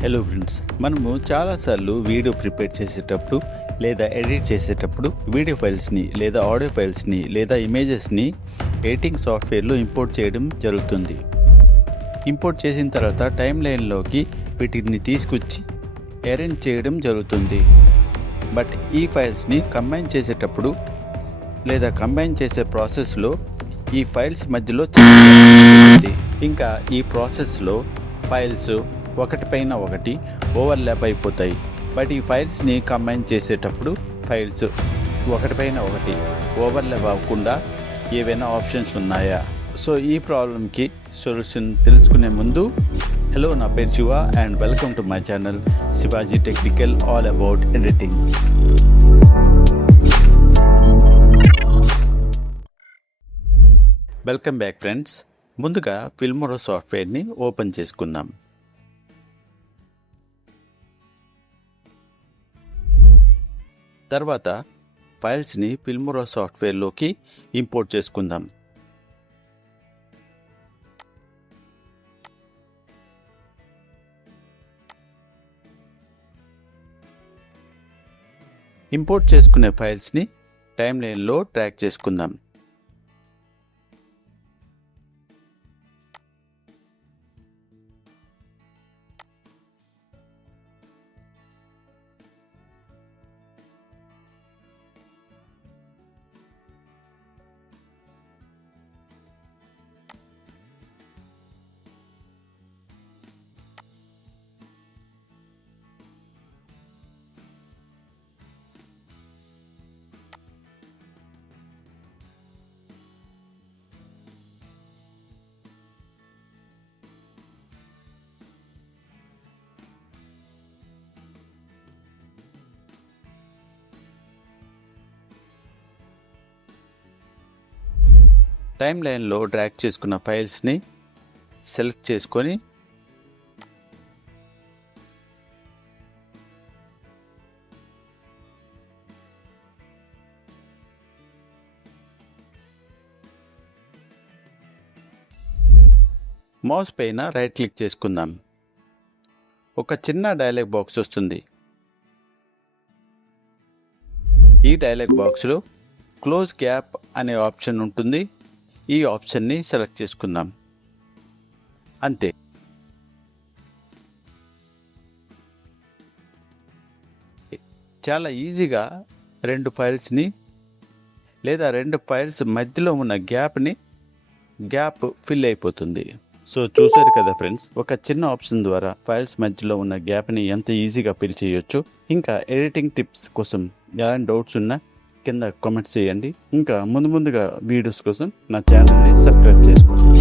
Hello friends, మనము చాలాసార్లు video prepare చేసేటప్పుడు లేదా ఎడిట్ చేసేటప్పుడు వీడియో ఫైల్స్ని లేదా ఆడియో ఫైల్స్ని లేదా ఇమేజెస్ని ఎడిటింగ్ సాఫ్ట్వేర్లో ఇంపోర్ట్ చేయడం జరుగుతుంది. ఇంపోర్ట్ చేసిన తర్వాత టైం లైన్లోకి వీటిని తీసుకొచ్చి అరేంజ్ చేయడం జరుగుతుంది. బట్ ఈ ఫైల్స్ని కంబైన్ చేసేటప్పుడు లేదా కంబైన్ చేసే ప్రాసెస్లో ఈ ఫైల్స్ మధ్యలో చాలా ఇంకా ఈ ప్రాసెస్లో ఫైల్స్ ఒకటిపైన ఒకటి ఓవర్లాప్ అయిపోతాయి. బట్ ఈ ఫైల్స్ని కంబైన్ చేసేటప్పుడు ఫైల్స్ ఒకటిపైన ఒకటి ఓవర్లాప్ అవ్వకుండా ఏవైనా ఆప్షన్స్ ఉన్నాయా? సో ఈ ప్రాబ్లంకి సొల్యూషన్ తెలుసుకునే ముందు, హలో, నా పేరు Shiva and welcome to my channel Shivaji technical, all about editing. Welcome back friends. ముందుగా ఫిల్మోరా సాఫ్ట్వేర్ని ఓపెన్ చేసుకుందాం. తర్వాత ఫైల్స్ని ఫిల్మోరా సాఫ్ట్వేర్లోకి ఇంపోర్ట్ చేసుకుందాం. ఇంపోర్ట్ చేసుకునే ఫైల్స్ని టైమ్ లైన్లో ట్రాక్ చేసుకుందాం. టైమ్ లైన్లో డ్రాగ్ చేసుకున్న ఫైల్స్ని సెలెక్ట్ చేసుకొని మౌస్ పైన రైట్ క్లిక్ చేసుకుందాం. ఒక చిన్న డైలాగ్ బాక్స్ వస్తుంది. ఈ డైలాగ్ బాక్స్లో క్లోజ్ గ్యాప్ అనే ఆప్షన్ ఉంటుంది. ఈ ఆప్షన్ని సెలెక్ట్ చేసుకుందాం. అంతే. చాలా ఈజీగా రెండు ఫైల్స్ని లేదా రెండు ఫైల్స్ మధ్యలో ఉన్న గ్యాప్ ఫిల్ అయిపోతుంది. సో చూసారు కదా ఫ్రెండ్స్, ఒక చిన్న ఆప్షన్ ద్వారా ఫైల్స్ మధ్యలో ఉన్న గ్యాప్ని ఎంత ఈజీగా ఫిల్ చేయొచ్చు. ఇంకా ఎడిటింగ్ టిప్స్ కోసం ఎలాంటి డౌట్స్ ఉన్నా కింద కామెంట్స్ చేయండి. ఇంకా ముందుగా వీడియోస్ కోసం నా ఛానల్ని సబ్స్క్రైబ్ చేసుకోండి.